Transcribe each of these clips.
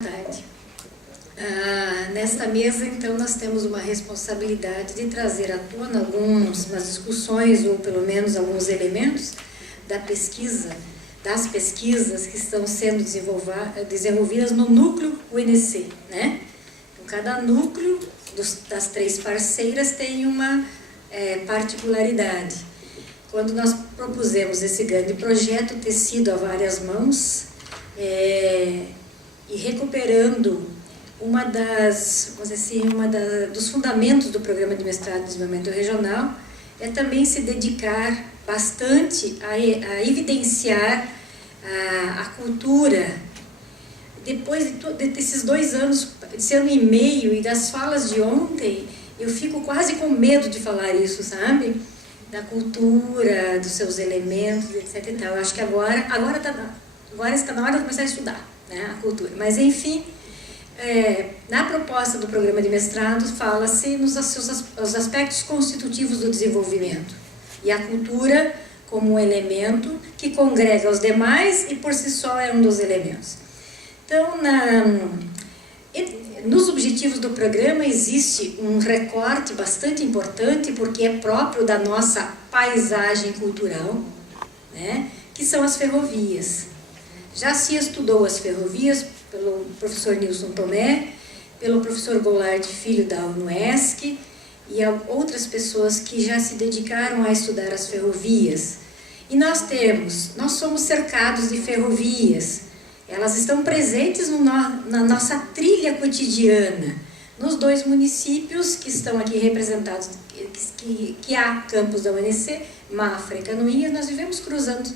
Tarde. Nesta mesa, então, nós temos uma responsabilidade de trazer à tona algumas discussões, ou pelo menos alguns elementos da pesquisa, das pesquisas que estão sendo desenvolvidas no núcleo UNC, né? Então, cada núcleo das três parceiras tem uma particularidade. Quando nós propusemos esse grande projeto, tecido a várias mãos, e recuperando dos fundamentos do Programa de Mestrado em Desenvolvimento Regional, é também se dedicar bastante a evidenciar a cultura. Depois desses 2 anos, desse ano e meio e das falas de ontem, eu fico quase com medo de falar isso, sabe? Da cultura, dos seus elementos, etc. E tal. Eu acho que agora está na hora de começar a estudar, né, a cultura. Mas, enfim, na proposta do programa de mestrado, fala-se nos aspectos constitutivos do desenvolvimento. E a cultura como um elemento que congrega os demais e, por si só, é um dos elementos. Então, nos objetivos do programa existe um recorte bastante importante, porque é próprio da nossa paisagem cultural, né, que são as ferrovias. Já se estudou as ferrovias pelo professor Nilson Tomé, pelo professor Goulart Filho da UNESC e outras pessoas que já se dedicaram a estudar as ferrovias. E nós somos cercados de ferrovias. Elas estão presentes na nossa trilha cotidiana, nos 2 municípios que estão aqui representados, que há campus da UNC, Mafra e Canoinhas, nós vivemos cruzando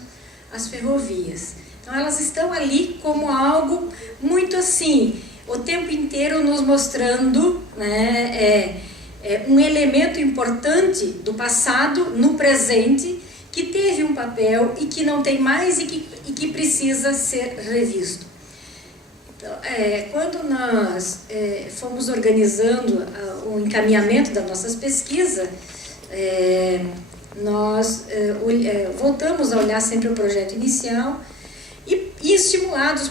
as ferrovias. Então, elas estão ali como algo muito assim, o tempo inteiro nos mostrando, né, um elemento importante do passado no presente, que teve um papel e que não tem mais e que precisa ser revisto. Então, quando nós fomos organizando o encaminhamento das nossas pesquisas, nós voltamos a olhar sempre o projeto inicial e estimulados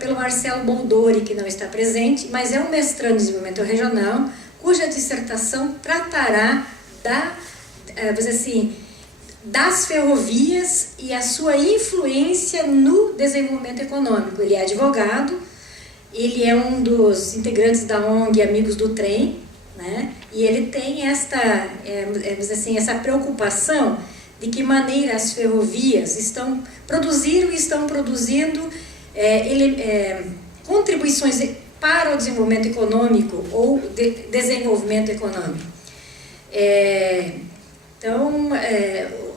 pelo Marcelo Boldori, que não está presente, mas é um mestrando em desenvolvimento regional, cuja dissertação tratará das ferrovias e a sua influência no desenvolvimento econômico. Ele é advogado, ele é um dos integrantes da ONG Amigos do Trem, né? E ele tem essa preocupação de que maneira as ferrovias produzindo contribuições para o desenvolvimento econômico ou desenvolvimento econômico. Então,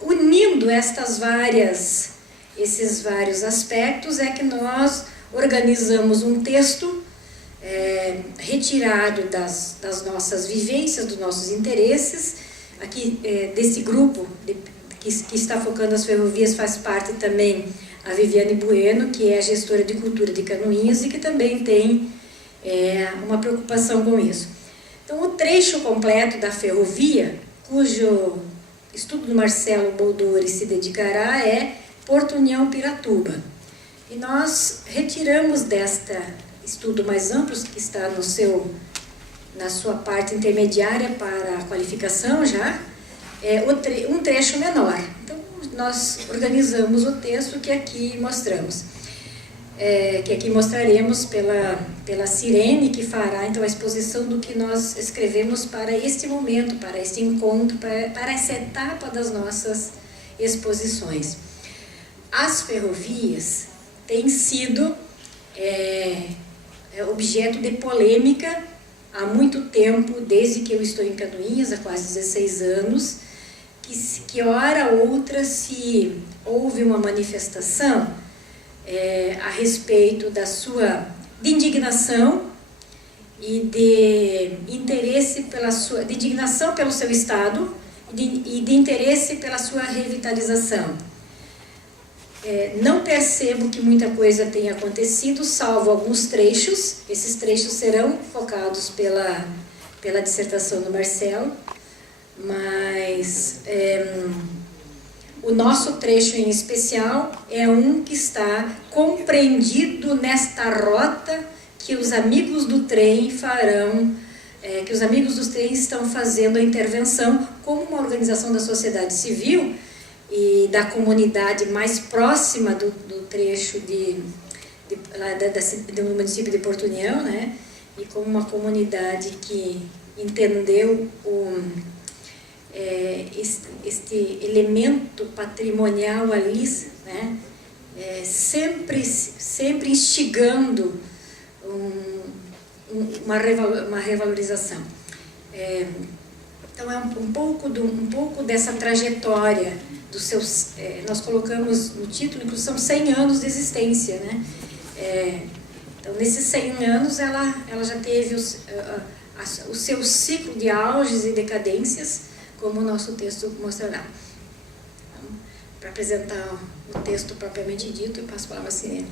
unindo esses vários aspectos, é que nós organizamos um texto retirado das nossas vivências, dos nossos interesses. Aqui, desse grupo que está focando as ferrovias, faz parte também a Viviane Bueno, que é a gestora de cultura de Canoinhas e que também tem uma preocupação com isso. Então, o trecho completo da ferrovia, cujo estudo do Marcelo Boldori se dedicará, é Porto União Piratuba. E nós retiramos deste estudo mais amplo, que está na sua parte intermediária para a qualificação já, um trecho menor. Então, nós organizamos o texto que aqui mostramos. Que aqui mostraremos pela Sirene, que fará então a exposição do que nós escrevemos para este momento, para este encontro, para essa etapa das nossas exposições. As ferrovias têm sido objeto de polêmica há muito tempo, desde que eu estou em Canoinhas, há quase 16 anos, que hora ou outra se houve uma manifestação a respeito de indignação e de interesse de indignação pelo seu estado e de interesse pela sua revitalização. Não percebo que muita coisa tenha acontecido, salvo alguns trechos. Esses trechos serão focados pela dissertação do Marcelo, mas o nosso trecho em especial é um que está compreendido nesta rota que os amigos do trem farão, que os amigos dos trens estão fazendo a intervenção como uma organização da sociedade civil e da comunidade mais próxima do trecho do município de Porto União, né? E como uma comunidade que entendeu este elemento patrimonial ali, né? Sempre instigando uma revalorização. Então é um pouco dessa trajetória dos seus. Nós colocamos no título, inclusive, são 100 anos de existência, né? Então, nesses 100 anos, ela já teve o seu ciclo de auges e decadências, como o nosso texto mostrará. Então, para apresentar o texto propriamente dito, eu passo a palavra a Sirene.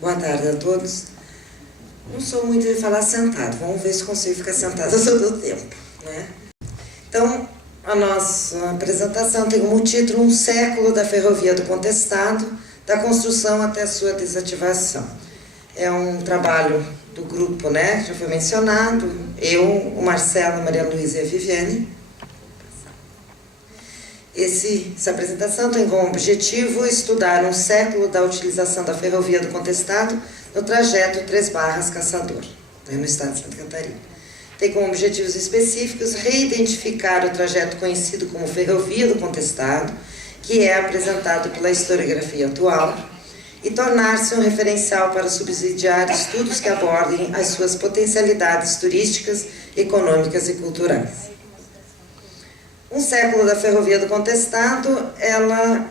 Boa tarde a todos. Não sou muito de falar sentado, vamos ver se consigo ficar sentada todo o tempo, né? Então, a nossa apresentação tem como título Um século da Ferrovia do Contestado, da construção até a sua desativação. É um trabalho do grupo, né? Já foi mencionado, eu, o Marcelo, a Maria Luísa e a Viviane. Essa apresentação tem como objetivo estudar um século da utilização da Ferrovia do Contestado no trajeto Três Barras Caçador, no estado de Santa Catarina. Tem como objetivos específicos reidentificar o trajeto conhecido como Ferrovia do Contestado, que é apresentado pela historiografia atual, e tornar-se um referencial para subsidiar estudos que abordem as suas potencialidades turísticas, econômicas e culturais. Um século da Ferrovia do Contestado, ela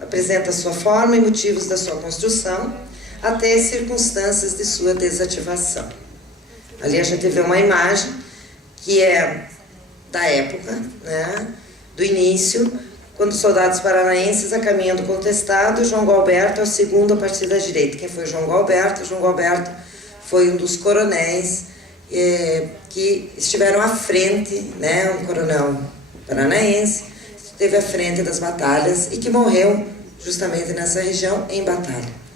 apresenta sua forma e motivos da sua construção, até as circunstâncias de sua desativação. Ali a gente vê uma imagem que é da época, né, do início, quando os soldados paranaenses a caminho do Contestado, João Gualberto é o segundo a partir da direita. Quem foi João Gualberto? João Gualberto foi um dos coronéis que estiveram à frente, né, um coronel paranaense, esteve à frente das batalhas e que morreu justamente nessa região em batalha.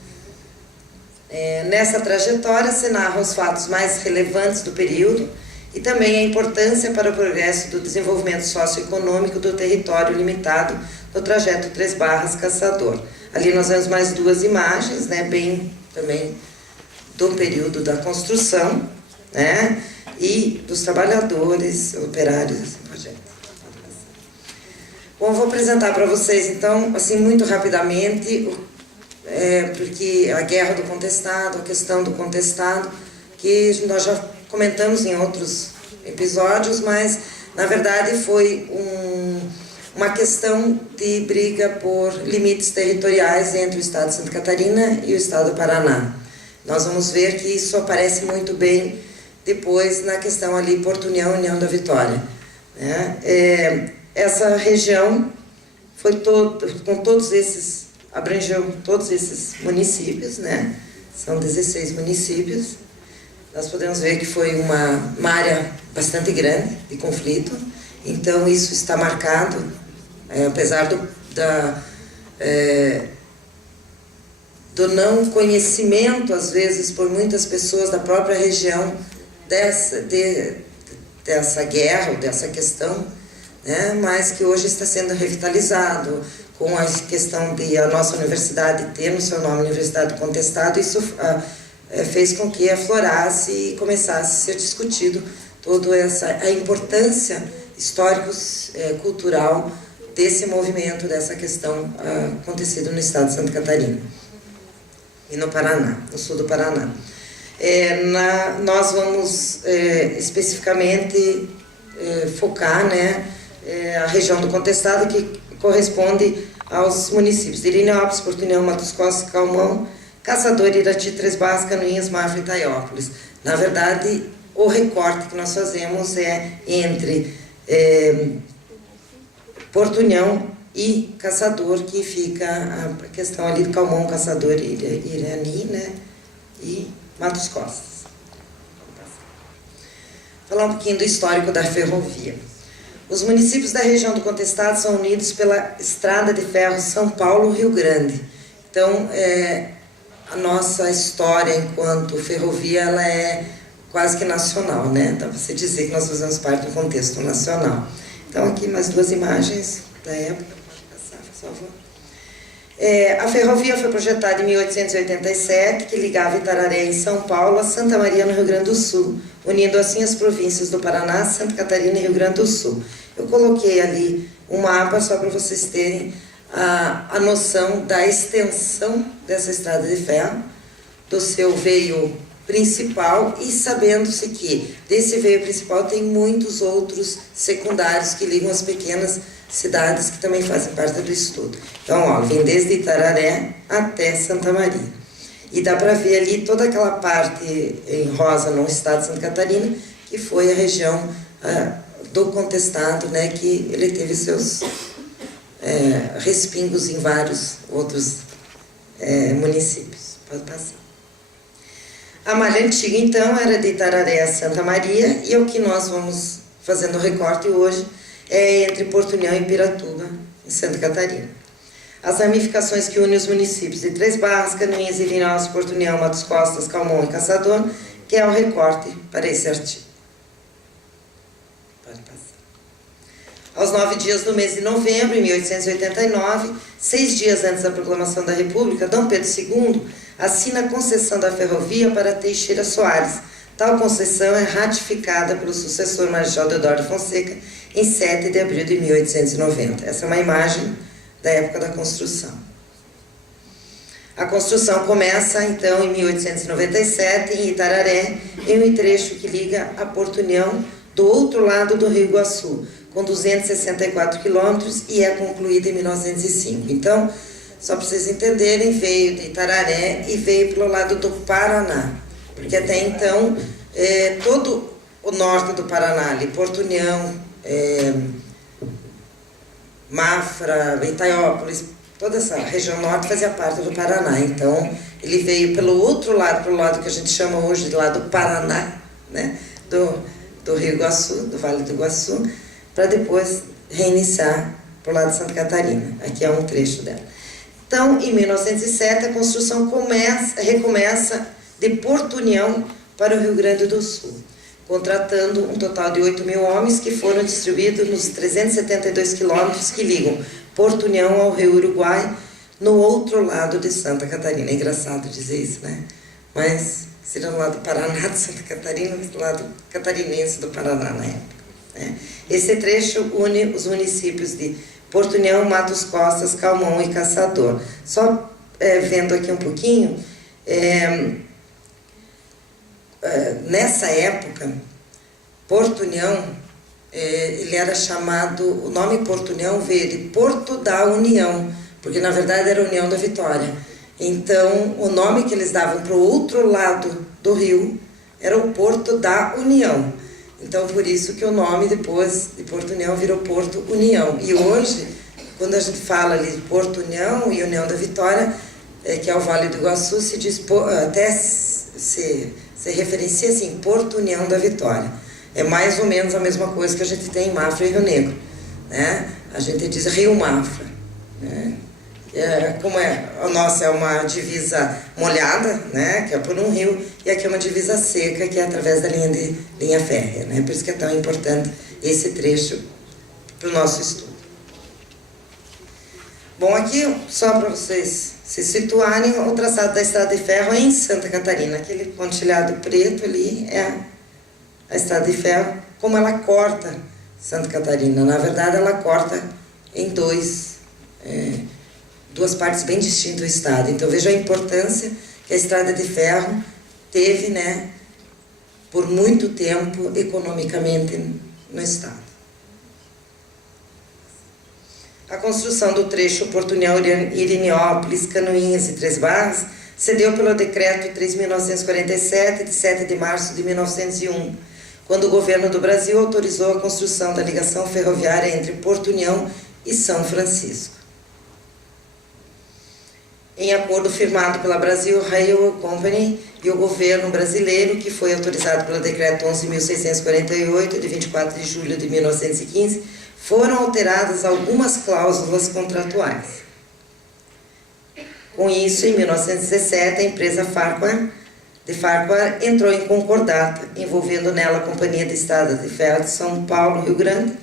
Nessa trajetória se narram os fatos mais relevantes do período e também a importância para o progresso do desenvolvimento socioeconômico do território limitado no trajeto Três Barras Caçador. Ali nós vemos mais duas imagens, né, bem também do período da construção, né, e dos trabalhadores, operários, assim por diante. Bom, vou apresentar para vocês, então, assim, muito rapidamente, porque a guerra do contestado, a questão do contestado, que nós já comentamos em outros episódios, mas, na verdade, foi uma questão de briga por limites territoriais entre o estado de Santa Catarina e o estado do Paraná. Nós vamos ver que isso aparece muito bem depois na questão ali Porto União, União da Vitória, né? Essa região foi abrangeu todos esses municípios, né? São 16 municípios. Nós podemos ver que foi uma área bastante grande de conflito, então isso está marcado, apesar do não conhecimento, às vezes, por muitas pessoas da própria região dessa guerra, ou dessa questão, né, mas que hoje está sendo revitalizado, com a questão de a nossa universidade ter no seu nome Universidade do Contestado, isso fez com que aflorasse e começasse a ser discutido toda a importância histórico-cultural desse movimento, dessa questão acontecida no estado de Santa Catarina e no Paraná, no sul do Paraná. Nós vamos especificamente focar, né, a região do Contestado, que corresponde aos municípios de Irineuópolis, Porto União, Matos Costa, Calmão, Caçador, Irati, Três Barras, Canoinhas, Mafra e Itaiópolis. Na verdade, o recorte que nós fazemos é entre Porto União e Caçador, que fica a questão ali do Calmão, Caçador, Irani, né, e Matos Costas. Falar um pouquinho do histórico da ferrovia. Os municípios da região do Contestado são unidos pela Estrada de Ferro São Paulo-Rio Grande. Então, a nossa história enquanto ferrovia, ela é quase que nacional, né? Dá para você dizer que nós fazemos parte do contexto nacional. Então, aqui mais duas imagens da época. Pode passar, por favor. A ferrovia foi projetada em 1887, que ligava Itararé, em São Paulo, a Santa Maria, no Rio Grande do Sul, unindo assim as províncias do Paraná, Santa Catarina e Rio Grande do Sul. Eu coloquei ali um mapa só para vocês terem a noção da extensão dessa estrada de ferro, do seu veio principal, e sabendo-se que desse veio principal tem muitos outros secundários que ligam as pequenas cidades que também fazem parte do estudo. Então, ó, vem desde Itararé até Santa Maria. E dá para ver ali toda aquela parte em rosa no estado de Santa Catarina, que foi a região do contestado, né, que ele teve seus respingos em vários outros municípios. Pode passar. A malha antiga, então, era de Itararé a Santa Maria, e o que nós vamos fazendo o recorte hoje é entre Porto União e Piratuba, em Santa Catarina. As ramificações que unem os municípios de Três Barras, Canoinhas, Irinhos, Porto União, Matos Costas, Calmon e Caçador, que é o recorte para esse artigo. Pode passar. Aos 9 dias do mês de novembro, em 1889, 6 dias antes da proclamação da República, Dom Pedro II assina a concessão da ferrovia para Teixeira Soares. Tal concessão é ratificada pelo sucessor Marechal Deodoro de Fonseca em 7 de abril de 1890. Essa é uma imagem da época da construção. A construção começa, então, em 1897, em Itararé, em um trecho que liga a Porto União do outro lado do Rio Iguaçu, com 264 quilômetros, e é concluída em 1905. Então, só para vocês entenderem, veio de Itararé e veio pelo lado do Paraná, porque até então, todo o norte do Paraná, ali, Porto União, Mafra, Itaiópolis, toda essa região norte fazia parte do Paraná. Então, ele veio pelo outro lado, pelo lado que a gente chama hoje de lado do Paraná, né, do Rio Iguaçu, do Vale do Iguaçu, para depois reiniciar para o lado de Santa Catarina. Aqui é um trecho dela. Então, em 1907, a construção recomeça de Porto União para o Rio Grande do Sul, contratando um total de 8.000 homens que foram distribuídos nos 372 quilômetros que ligam Porto União ao Rio Uruguai, no outro lado de Santa Catarina. É engraçado dizer isso, né? Mas seria do lado do Paraná de Santa Catarina, do lado catarinense do Paraná na época, né? Esse trecho une os municípios de Porto União, Matos Costas, Calmon e Caçador. Só vendo aqui um pouquinho, nessa época, Porto União, ele era chamado, o nome Porto União veio de Porto da União, porque na verdade era União da Vitória. Então, o nome que eles davam para o outro lado do rio era o Porto da União. Então, por isso que o nome depois de Porto União virou Porto União. E hoje, quando a gente fala ali de Porto União e União da Vitória, que é o Vale do Iguaçu, se diz, até se referencia assim, Porto União da Vitória. É mais ou menos a mesma coisa que a gente tem em Mafra e Rio Negro, né? A gente diz Rio Mafra, né? Como a nossa é uma divisa molhada, né, que é por um rio, e aqui é uma divisa seca, que é através da linha férrea, né? Por isso que é tão importante esse trecho para o nosso estudo. Bom, aqui, só para vocês se situarem, o traçado da estrada de ferro é em Santa Catarina. Aquele pontilhado preto ali é a estrada de ferro, como ela corta Santa Catarina. Na verdade, ela corta em duas partes bem distintas do estado. Então, veja a importância que a estrada de ferro teve, né, por muito tempo, economicamente, no estado. A construção do trecho Porto União, Irinhópolis, Canoinhas e Três Barras se deu pelo Decreto 3.947, de 7 de março de 1901, quando o governo do Brasil autorizou a construção da ligação ferroviária entre Porto União e São Francisco. Em acordo firmado pela Brasil Railway Company e o governo brasileiro, que foi autorizado pelo Decreto 11.648, de 24 de julho de 1915, foram alteradas algumas cláusulas contratuais. Com isso, em 1917, a empresa de Farquhar entrou em concordato, envolvendo nela a Companhia de Estrada de Ferro de São Paulo, Rio Grande,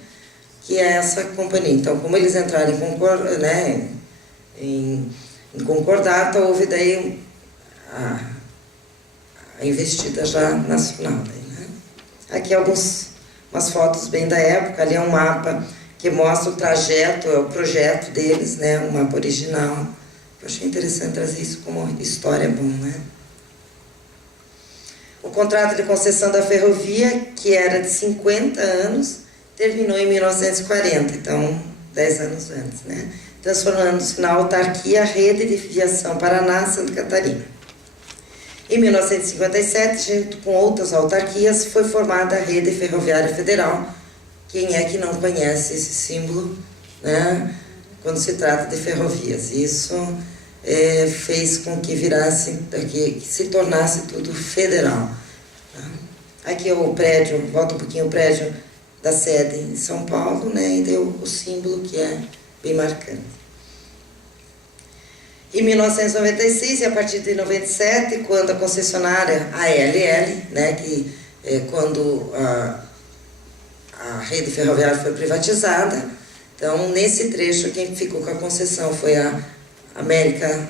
que é essa companhia. Então, como eles entraram em concordato, houve daí a investida já nacional. Daí, né? Aqui umas fotos bem da época, ali é um mapa que mostra o trajeto, é o projeto deles, né? Um mapa original. Eu achei interessante trazer isso como história, bom, né? O contrato de concessão da ferrovia, que era de 50 anos, terminou em 1940, então 10 anos antes, né? Transformando-se na autarquia Rede de Viação Paraná-Santa Catarina. Em 1957, junto com outras autarquias, foi formada a Rede Ferroviária Federal. Quem é que não conhece esse símbolo, né, quando se trata de ferrovias? Isso fez com que que se tornasse tudo federal. Aqui é o prédio, volta um pouquinho o prédio da sede em São Paulo, né, e deu o símbolo que é bem marcante. Em 1996 e a partir de 97, quando a concessionária ALL, né, quando a rede ferroviária foi privatizada, então nesse trecho quem ficou com a concessão foi a América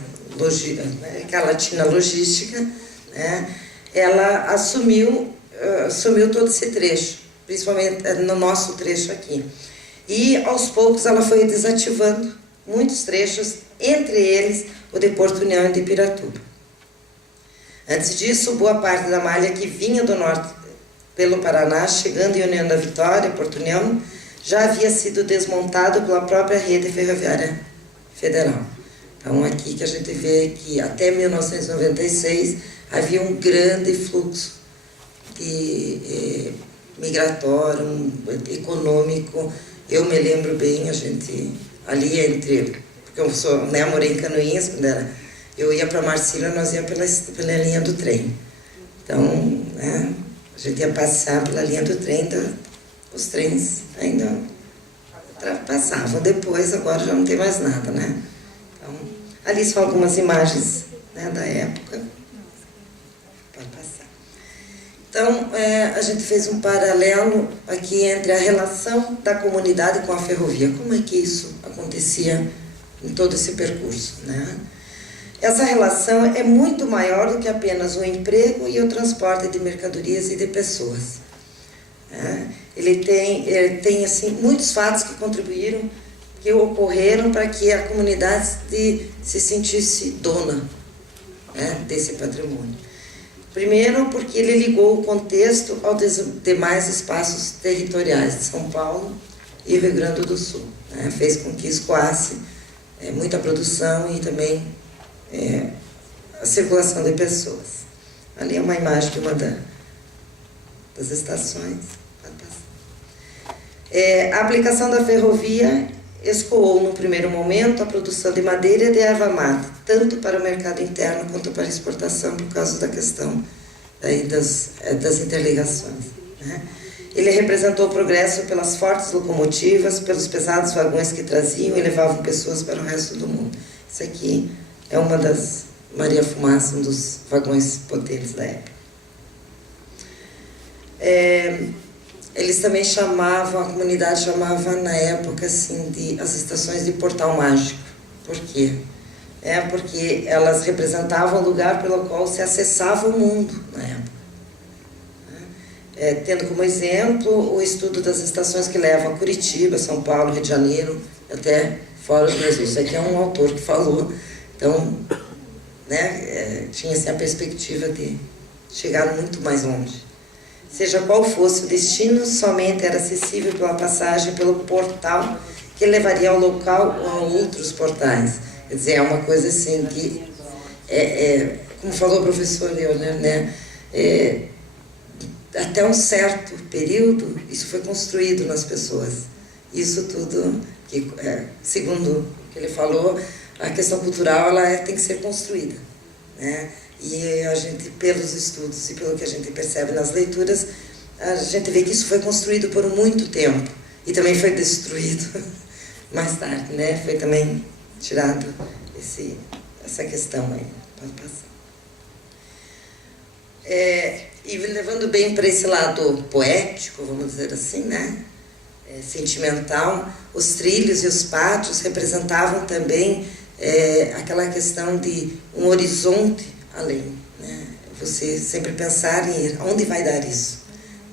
Latina Logística, né, ela assumiu todo esse trecho, principalmente no nosso trecho aqui. E aos poucos ela foi desativando muitos trechos, entre eles o de Porto União e de Piratuba. Antes disso, boa parte da malha que vinha do norte pelo Paraná, chegando em União da Vitória, Porto União, já havia sido desmontado pela própria Rede Ferroviária Federal. Então aqui que a gente vê que até 1996 havia um grande fluxo migratório, econômico. Eu me lembro bem, a gente ali porque eu morei em Canoinhas, eu ia para Marcília, nós íamos pela linha do trem. Então, né, a gente ia passear pela linha do trem, os trens ainda passavam. Depois, agora já não tem mais nada, né? Então, ali são algumas imagens, né, da época. Pode passar. Então, a gente fez um paralelo aqui entre a relação da comunidade com a ferrovia. Como é que isso acontecia em todo esse percurso, né? Essa relação é muito maior do que apenas o emprego e o transporte de mercadorias e de pessoas. Ele tem assim, muitos fatos que contribuíram, que ocorreram para que a comunidade se sentisse dona, né, desse patrimônio. Primeiro, porque ele ligou o contexto aos demais espaços territoriais de São Paulo e Rio Grande do Sul, né? Fez com que escoasse muita produção e também a circulação de pessoas. Ali é uma imagem de uma das estações. A aplicação da ferrovia escoou, no primeiro momento, a produção de madeira e de erva mate, tanto para o mercado interno quanto para a exportação, por causa da questão aí das interligações, né? Ele representou o progresso pelas fortes locomotivas, pelos pesados vagões que traziam e levavam pessoas para o resto do mundo. Isso aqui é uma das Maria Fumaça, um dos vagões potentes da época. Eles também a comunidade chamava na época assim, as estações de portal mágico. Por quê? Porque elas representavam o lugar pelo qual se acessava o mundo na época. Tendo como exemplo o estudo das estações que levam a Curitiba, São Paulo, Rio de Janeiro, até fora do Brasil. Isso aqui é um autor que falou. Então, né, tinha assim, a perspectiva de chegar muito mais longe. Seja qual fosse o destino, somente era acessível pela passagem pelo portal que levaria ao local ou a outros portais. Quer dizer, é uma coisa assim que, como falou o professor Leonel, né, até um certo período, isso foi construído nas pessoas. Isso tudo, segundo o que ele falou, a questão cultural ela tem que ser construída, né? E a gente, pelos estudos e pelo que a gente percebe nas leituras, a gente vê que isso foi construído por muito tempo e também foi destruído mais tarde, né? Foi também tirado essa questão aí. Pode passar. E levando bem para esse lado poético, vamos dizer assim, né? Sentimental, os trilhos e os pátios representavam também aquela questão de um horizonte além, né? Você sempre pensar em onde vai dar isso,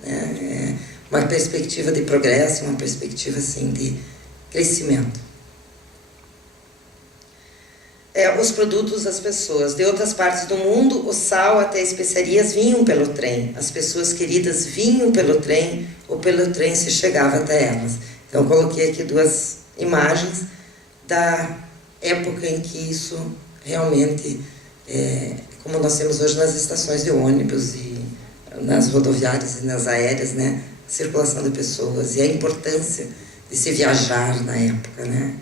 né? Uma perspectiva de progresso, uma perspectiva assim de crescimento. Os produtos das pessoas. De outras partes do mundo, o sal até especiarias vinham pelo trem. As pessoas queridas vinham pelo trem, ou pelo trem se chegava até elas. Então, eu coloquei aqui duas imagens da época em que isso realmente, como nós temos hoje nas estações de ônibus e nas rodoviárias e nas aéreas, né? A circulação de pessoas e a importância de se viajar na época, né?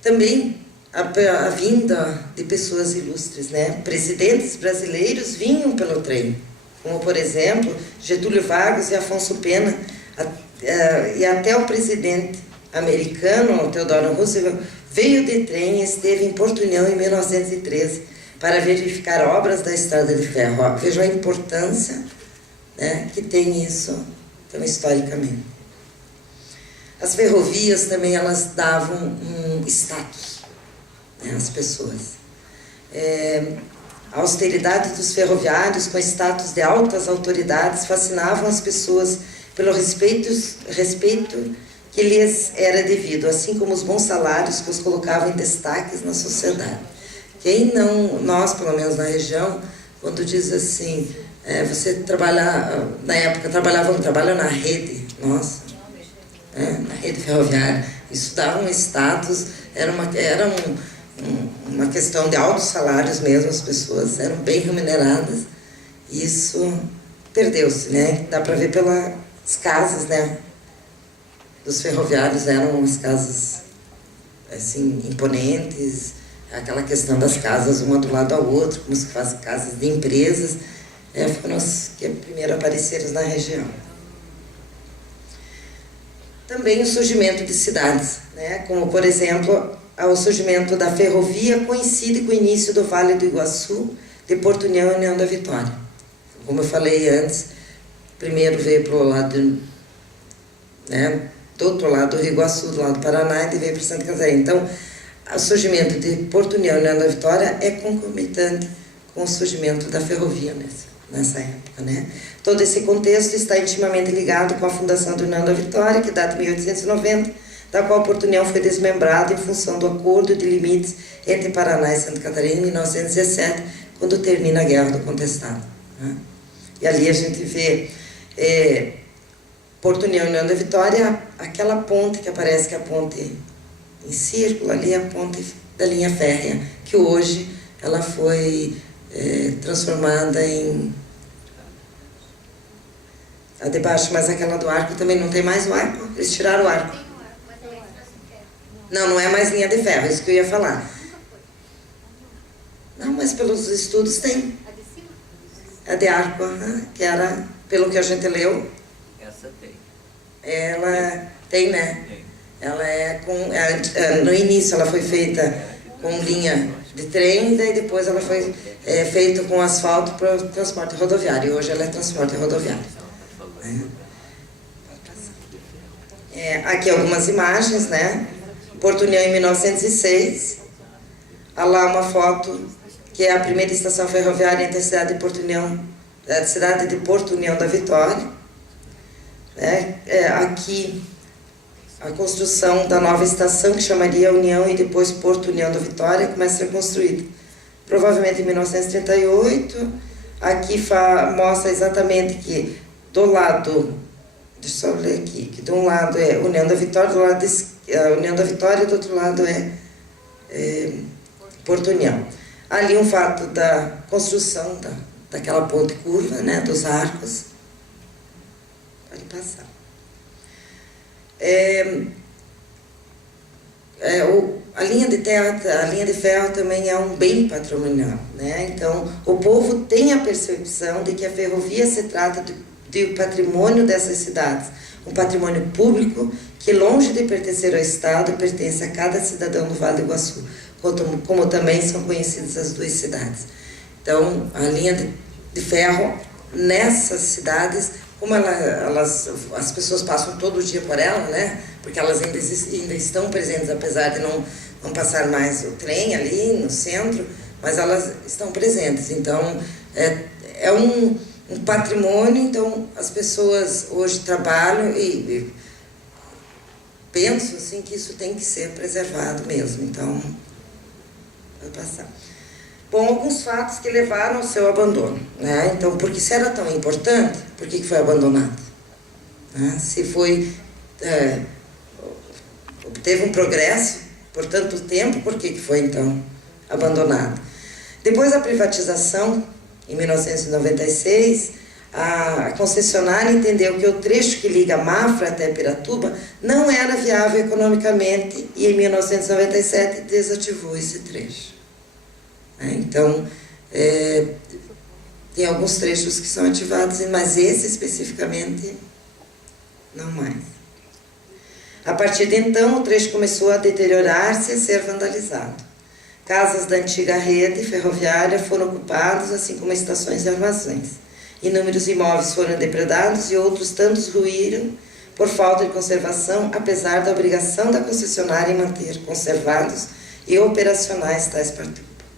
Também a vinda de pessoas ilustres, né? Presidentes brasileiros vinham pelo trem, como, por exemplo, Getúlio Vargas e Afonso Pena, e até o presidente americano, Theodore Roosevelt, veio de trem e esteve em Porto União em 1913 para verificar obras da Estrada de Ferro. Vejam a importância, né, que tem isso então, historicamente. As ferrovias também, elas davam um status, né, às pessoas. A austeridade dos ferroviários, com status de altas autoridades, fascinavam as pessoas pelo respeito que lhes era devido, assim como os bons salários que os colocavam em destaques na sociedade. Quem não, nós, pelo menos na região, quando diz assim, você trabalha, na época, trabalha na rede, nossa, na rede ferroviária, isso dava um status, era uma questão de altos salários mesmo, as pessoas eram bem remuneradas, e isso perdeu-se, né? Dá para ver pelas casas, né? Dos ferroviários, eram umas casas assim, imponentes, aquela questão das casas uma do lado ao outro, como se faz casas de empresas, foram as que primeiro apareceram na região. Também o surgimento de cidades, né? Como, por exemplo, o surgimento da ferrovia coincide com o início do Vale do Iguaçu, de Porto União e União da Vitória. Como eu falei antes, primeiro veio para o lado, né, do outro lado do Rio Iguaçu, do lado do Paraná, e veio para Santa Catarina. Então, o surgimento de Porto União e União da Vitória é concomitante com o surgimento da ferrovia nessa época, né? Todo esse contexto está intimamente ligado com a fundação da União da Vitória, que data de 1890, da qual Porto União foi desmembrado em função do acordo de limites entre Paraná e Santa Catarina em 1917, quando termina a Guerra do Contestado, né? E ali a gente vê Porto União e União da Vitória, aquela ponte que aparece, que é a ponte em círculo, ali é a ponte da linha férrea, que hoje ela foi transformada em a de baixo, mas aquela do arco também não tem mais o arco, eles tiraram o arco. Não é mais linha de ferro, é isso que eu ia falar. Não, mas pelos estudos tem. A de arco, que era, pelo que a gente leu. Essa tem. Ela tem, né? Tem. Ela no início ela foi feita com linha de trem, daí depois ela foi feita com asfalto para o transporte rodoviário. E hoje ela é transporte rodoviário. Aqui algumas imagens, né? Porto União em 1906. Há lá uma foto que é a primeira estação ferroviária entre a cidade de Porto União, da Vitória. Aqui a construção da nova estação, que chamaria União e depois Porto União da Vitória, começa a ser construída provavelmente em 1938. Aqui mostra exatamente que do lado, deixa eu só ler aqui, que de um lado é União da Vitória, do lado União da Vitória, e do outro lado é Porto União. Ali um fato da construção daquela ponte curva, né, dos arcos. Pode passar. A linha de ferro também é um bem patrimonial, né? Então, o povo tem a percepção de que a ferrovia se trata de patrimônio dessas cidades, um patrimônio público que, longe de pertencer ao Estado, pertence a cada cidadão do Vale do Iguaçu, como também são conhecidas as duas cidades. Então, a linha de ferro, nessas cidades, como as pessoas passam todo dia por ela, né? Porque elas ainda estão presentes, apesar de não passar mais o trem ali no centro, mas elas estão presentes. Então, é um patrimônio. Então, as pessoas hoje trabalham e penso assim, que isso tem que ser preservado mesmo. Então, vai passar. Bom, alguns fatos que levaram ao seu abandono, né? Então, porque se era tão importante, por que foi abandonado? Né? Se teve um progresso por tanto tempo, por que foi então abandonado? Depois da privatização, em 1996, a concessionária entendeu que o trecho que liga Mafra até Piratuba não era viável economicamente e, em 1997, desativou esse trecho. Então, tem alguns trechos que são ativados, mas esse especificamente não mais. A partir de então, o trecho começou a deteriorar-se e a ser vandalizado. Casas da antiga rede ferroviária foram ocupadas, assim como estações e armazéns. Inúmeros imóveis foram depredados e outros tantos ruíram por falta de conservação, apesar da obrigação da concessionária em manter conservados e operacionais tais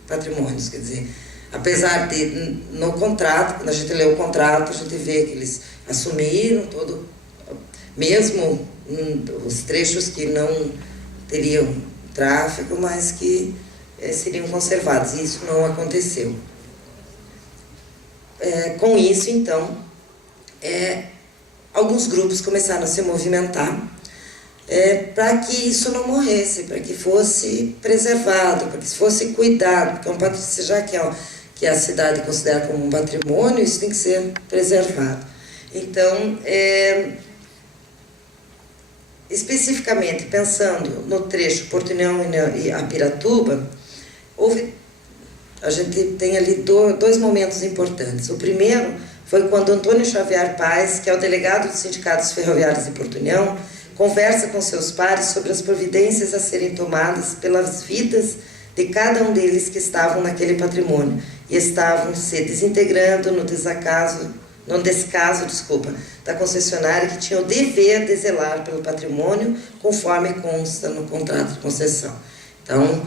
patrimônios. Quer dizer, apesar de, no contrato, quando a gente lê o contrato, a gente vê que eles assumiram todo, mesmo os trechos que não teriam tráfego, mas que seriam conservados. E isso não aconteceu. Com isso, então, alguns grupos começaram a se movimentar para que isso não morresse, para que fosse preservado, para que fosse cuidado, porque já que a cidade considera como um patrimônio, isso tem que ser preservado. Então, especificamente pensando no trecho Portunhão e Piratuba, a gente tem ali dois momentos importantes. O primeiro foi quando Antônio Xavier Paes, que é o delegado dos sindicatos ferroviários de Portunhão, conversa com seus pares sobre as providências a serem tomadas pelas vidas de cada um deles que estavam naquele patrimônio e estavam se desintegrando no descaso da concessionária, que tinha o dever de zelar pelo patrimônio, conforme consta no contrato de concessão. Então,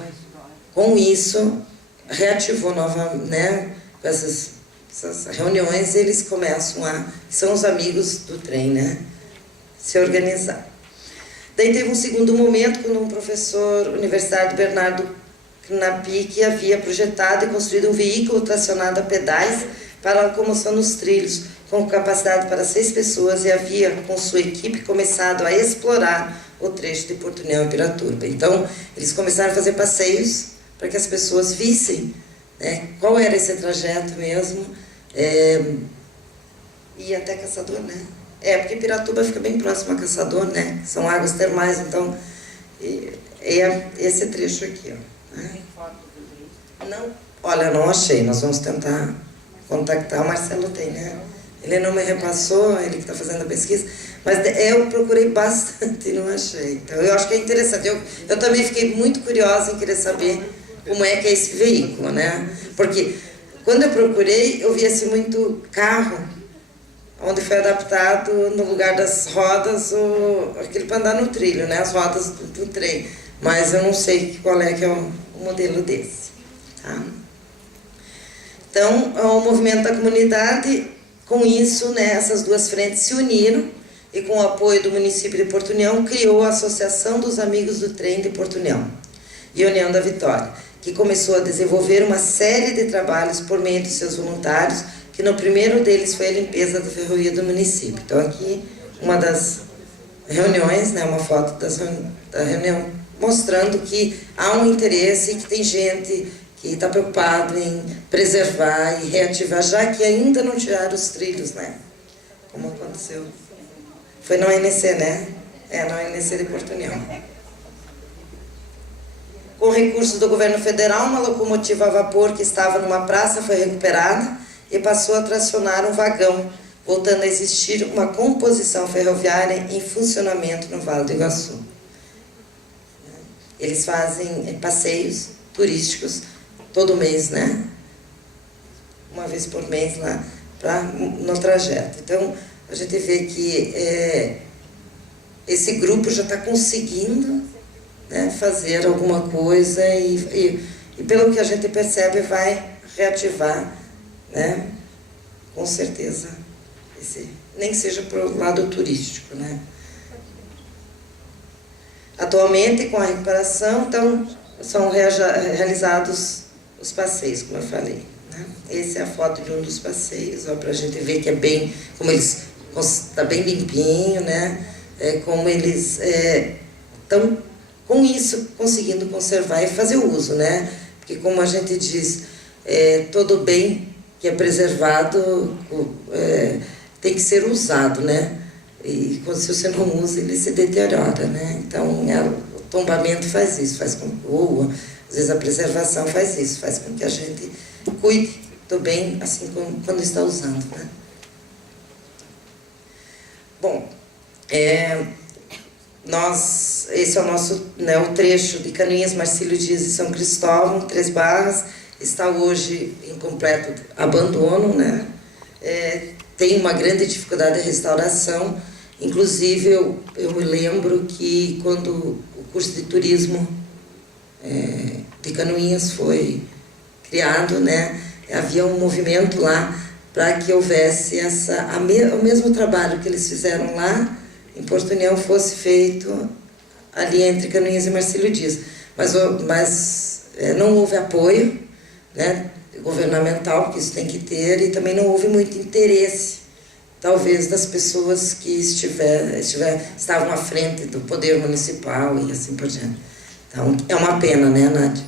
com isso, reativou novamente, né, essas reuniões, eles começam são os amigos do trem, né, se organizar. Daí teve um segundo momento, quando um professor universitário, Bernardo Knapi, que havia projetado e construído um veículo tracionado a pedais para a locomoção nos trilhos, com capacidade para 6 pessoas, e havia, com sua equipe, começado a explorar o trecho de Portunhão e Piratuba. Então, eles começaram a fazer passeios para que as pessoas vissem, né, qual era esse trajeto mesmo, e até Caçador, né? Porque Piratuba fica bem próximo a Caçador, né? São águas termais, então esse trecho aqui, ó. Né? Não, olha, não achei. Nós vamos tentar contactar. O Marcelo tem, né? Ele não me repassou, ele que está fazendo a pesquisa, mas eu procurei bastante e não achei. Então eu acho que é interessante. Eu também fiquei muito curiosa em querer saber como é que é esse veículo, né? Porque quando eu procurei, eu vi assim muito carro, onde foi adaptado no lugar das rodas, aquele para andar no trilho, né? As rodas do trem. Mas eu não sei qual é que é o modelo desse. Tá? Então, o movimento da comunidade, com isso, né, essas duas frentes se uniram e, com o apoio do município de Portunhão, criou a Associação dos Amigos do Trem de Portunhão e União da Vitória, que começou a desenvolver uma série de trabalhos por meio de seus voluntários, que no primeiro deles foi a limpeza da ferrovia do município. Então aqui uma das reuniões, né, uma foto da reunião, mostrando que há um interesse e que tem gente que está preocupado em preservar e reativar, já que ainda não tiraram os trilhos, né? Como aconteceu. Foi na ONC, né? Na ONC de Portunhão. Com recursos do governo federal, uma locomotiva a vapor que estava numa praça foi recuperada e passou a tracionar um vagão voltando a existir uma composição ferroviária em funcionamento no Vale do Iguaçu. Eles fazem passeios turísticos todo mês, né? Uma vez por mês lá no trajeto. Então, a gente vê que esse grupo já está conseguindo, né, fazer alguma coisa e pelo que a gente percebe vai reativar, né, com certeza, nem que seja para o lado turístico, né. Atualmente, com a recuperação, então, são realizados os passeios, como eu falei, né. Essa é a foto de um dos passeios, para a gente ver que é bem, como eles está bem limpinho, né, como eles estão com isso conseguindo conservar e fazer uso, né, porque como a gente diz, todo bem que é preservado tem que ser usado, né? E quando se você não usa, ele se deteriora, né? Então, o tombamento faz isso, faz com ou às vezes a preservação faz isso, faz com que a gente cuide do bem, assim como quando está usando, né? Bom, esse é o nosso, né, o trecho de Canoinhas, Marcílio Dias e São Cristóvão, 3 Barras, está hoje em completo abandono, né? Tem uma grande dificuldade de restauração, inclusive eu me lembro que quando o curso de turismo de Canoinhas foi criado, né, havia um movimento lá para que houvesse o mesmo trabalho que eles fizeram lá em Porto União fosse feito ali entre Canoinhas e Marcílio Dias. Mas não houve apoio, né, governamental, porque isso tem que ter, e também não houve muito interesse, talvez, das pessoas que estavam à frente do poder municipal e assim por diante. Então, é uma pena, né, Nádia?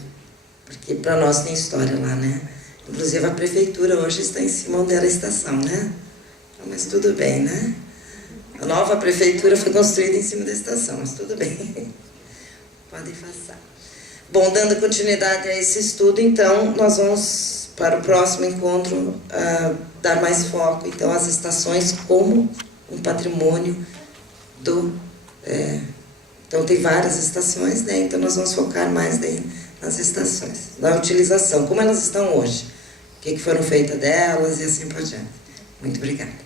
Porque para nós tem história lá, né? Inclusive a prefeitura hoje está em cima onde era a estação, né? Mas tudo bem, né? A nova prefeitura foi construída em cima da estação, mas tudo bem. Podem passar. Bom, dando continuidade a esse estudo, então, nós vamos, para o próximo encontro, dar mais foco, então, às estações como um patrimônio então, tem várias estações, né? Então, nós vamos focar mais daí nas estações, na utilização, como elas estão hoje, o que foram feitas delas e assim por diante. Muito obrigada.